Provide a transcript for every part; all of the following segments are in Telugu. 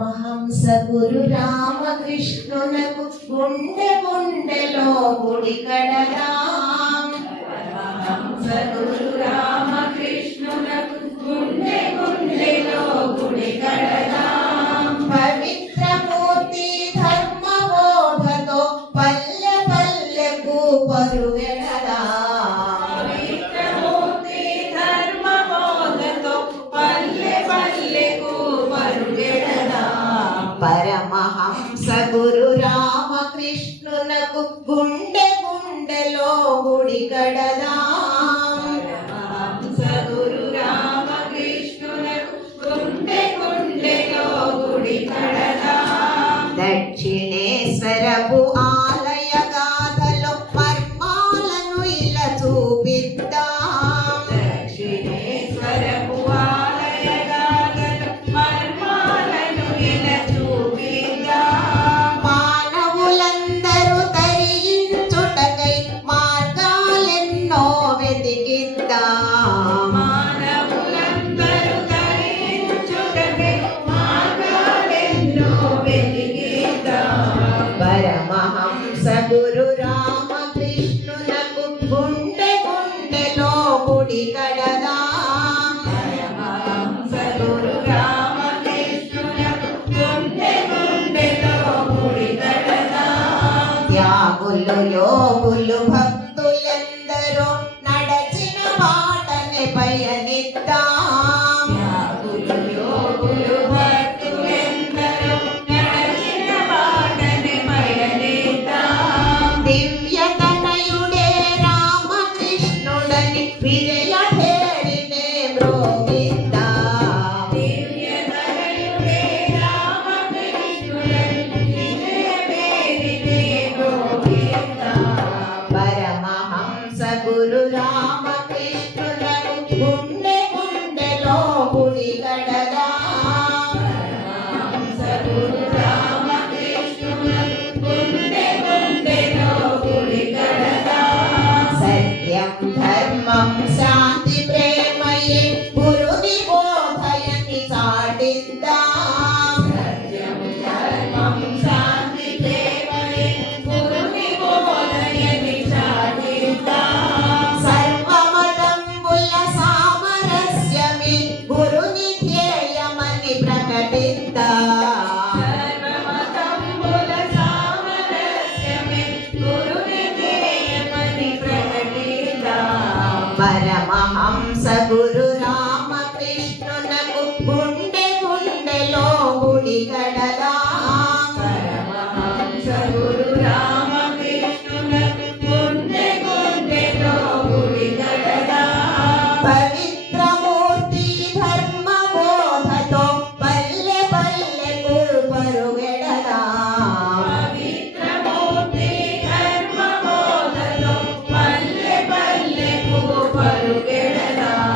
పరమహంస గురు రామకృష్ణునకు గుండె గుండెలో గుడి కడదాం. పరమహంస గురు రామకృష్ణునకు గుండె గుండెలో గుడి కడదాం. పవిత్రమూర్తి ధర్మబోధతో పల్లె పల్లెకు పరుగెడదాం. పవిత్రమూర్తి ధర్మబోధతో పల్లె పల్లెకు పరుగెడదాం. పరమహంస గురు రామకృష్ణునకు గుండె గుండెలో గుడి కడదాం. పరమహంస గురు రామకృష్ణునకు గుండె గుండెలో గుడి కడదాం. దక్షిణేశ్వరపు ఆలయ గాథలో మర్మాలను ఇలా చూపిద్దాం. దక్షిణేశ్వరపు ఆలయ గాథలో మర్మాలను ఇలా చూపిద్దాం. మానవులందరూ తరించుటకై మార్గాలెన్నో వెతికిద్దాం. మానవులందరూ తరించుటకై మార్గాలెన్నో వెతికిద్దాం. పరమహంస గురు రామకృష్ణునకు గుండె గుండెలో గుడి కడదాం. పరమహంస గురు రామకృష్ణునకు గుండె గుండెలో గుడి కడదాం. త్యాగులు యోగులు భక్తులెందరో నడచిన బాటని పయనిద్దాం. త్యాగులు యోగులు భక్తులెందరో నడచిన బాటని పయనిద్దాం. దివ్య తనయుడే రామకృష్ణుడని విజయ పేరినే మ్రోగిద్దాం. దివ్యతనయుడే రామకృష్ణుడని విజయ పేరినే మ్రోగిద్దాం. పరమహంస గురు రామకృష్ణులకు గుండె గుండెలో గుడి కడదాం. పరమహంస గురు రామకృష్ణునకు గుండె గుండెలో గుడి కడదాం. సత్యం ధర్మం శాంతి ప్రేమయే గురుని బోధయని చాటిద్దాం. సత్యం ధర్మం శాంతి ప్రేమయే గురుని బోధయని చాటిద్దాం. సర్వమతంబుల సామరస్యమే గురుని ధ్యేయమని ప్రకటిద్దాం. సర్వమతంబుల సామరస్యమే గురుని ధ్యేయమని ప్రకటిద్దాం. పరమహంస గురు రామకృష్ణునకు గుండె గుండెలో గుడి కడదాం. పరమహంస గురు రామకృష్ణునకు గుండె గుండెలో గుడి కడదాం. పవిత్రమూర్తి ధర్మబోధతో పల్లె పల్లెకు పరుగెడదాం. పవిత్రమూర్తి ధర్మబోధతో పల్లె పల్లెకు పరుగెడదాం.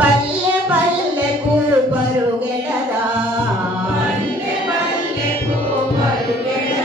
పల్లె పల్లెకు పరుగెడదాం. పల్లె పల్లెకు పరుగెడదాం.